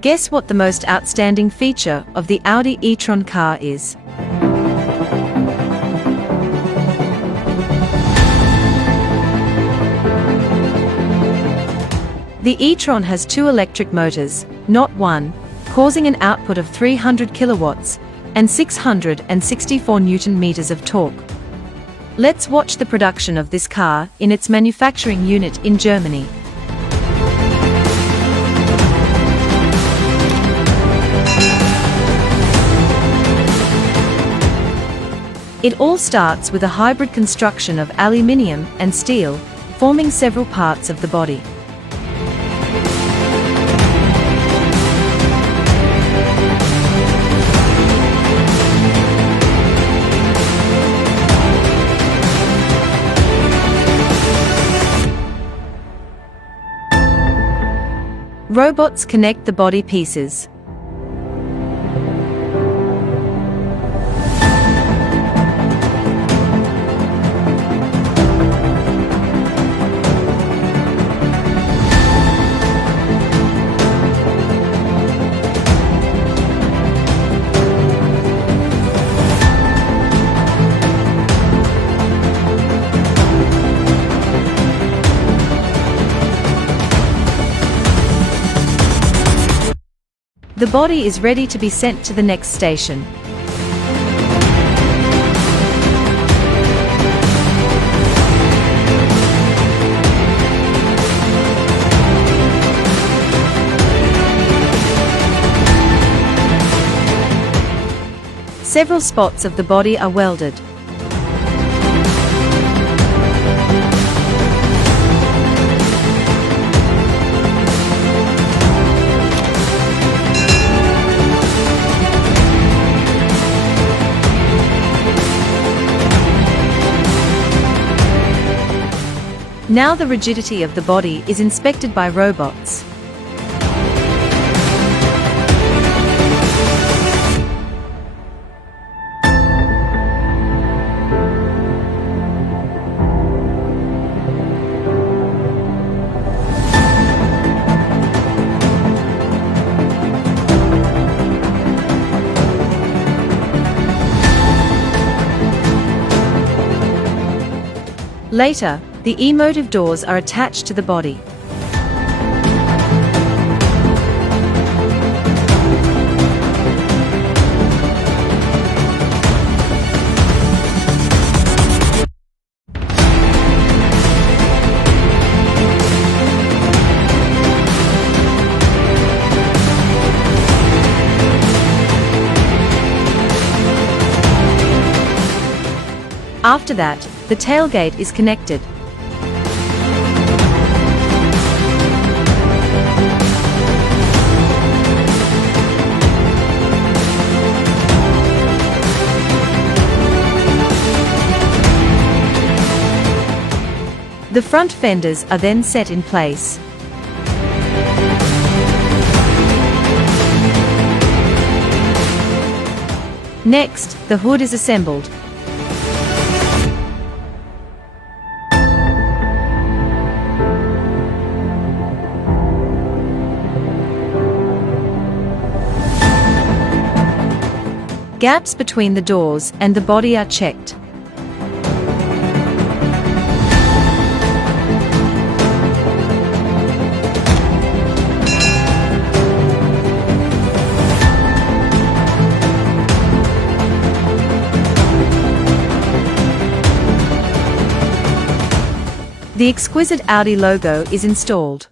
Guess what the most outstanding feature of the Audi e-tron car is? The e-tron has two electric motors, not one, causing an output of 300 kilowatts and 664 Newton-meters of torque. Let's watch the production of this car in its manufacturing unit in Germany. It all starts with a hybrid construction of aluminium and steel, forming several parts of the body. Robots connect the body pieces. The body is ready to be sent to the next station. Several spots of the body are welded. Now the rigidity of the body is inspected by robots. Later, the e-motive doors are attached to the body. After that, the tailgate is connected. The front fenders are then set in place. Next, the hood is assembled. Gaps between the doors and the body are checked. The exquisite Audi logo is installed.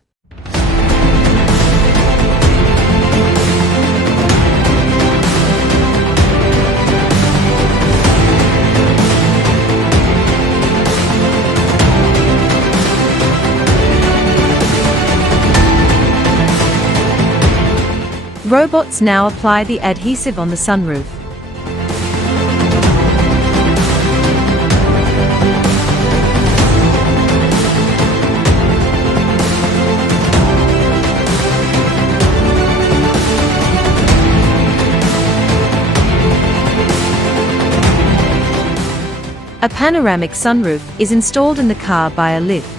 Robots now apply the adhesive on the sunroof. A panoramic sunroof is installed in the car by a lift.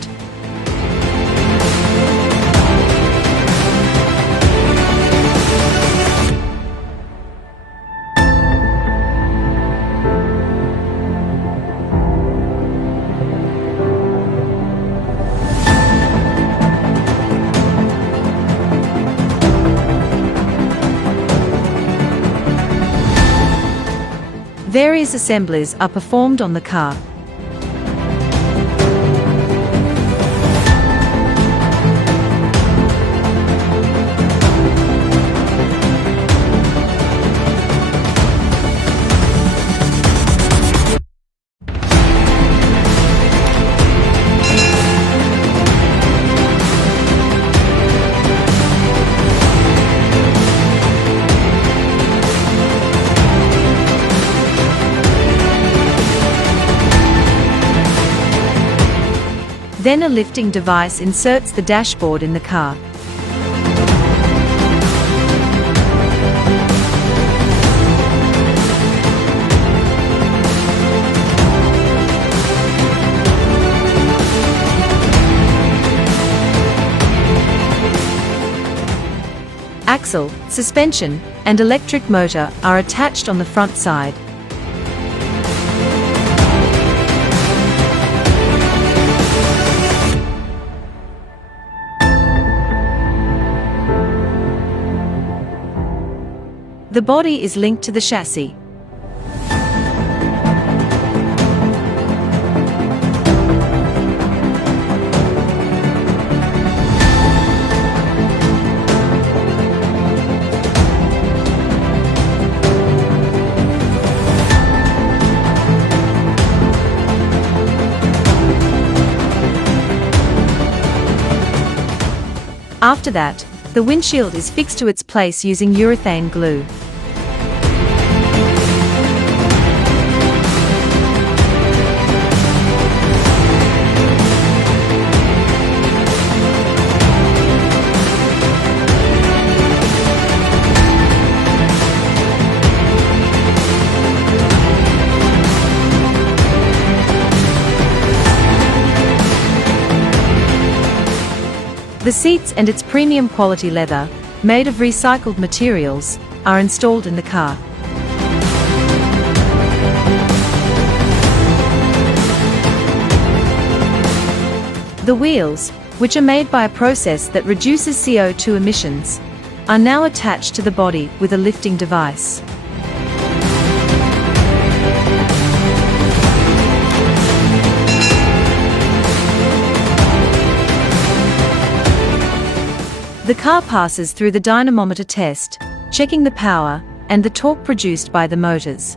Various assemblies are performed on the car. Then a lifting device inserts the dashboard in the car. Axle, suspension, and electric motor are attached on the front side. The body is linked to the chassis. After that, the windshield is fixed to its place using urethane glue. The seats and its premium quality leather, made of recycled materials, are installed in the car. The wheels, which are made by a process that reduces CO2 emissions, are now attached to the body with a lifting device. The car passes through the dynamometer test, checking the power and the torque produced by the motors.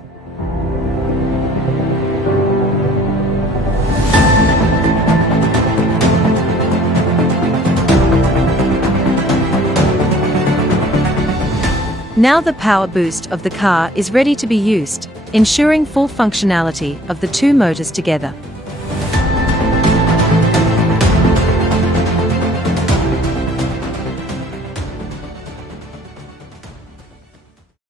Now the power boost of the car is ready to be used, ensuring full functionality of the two motors together.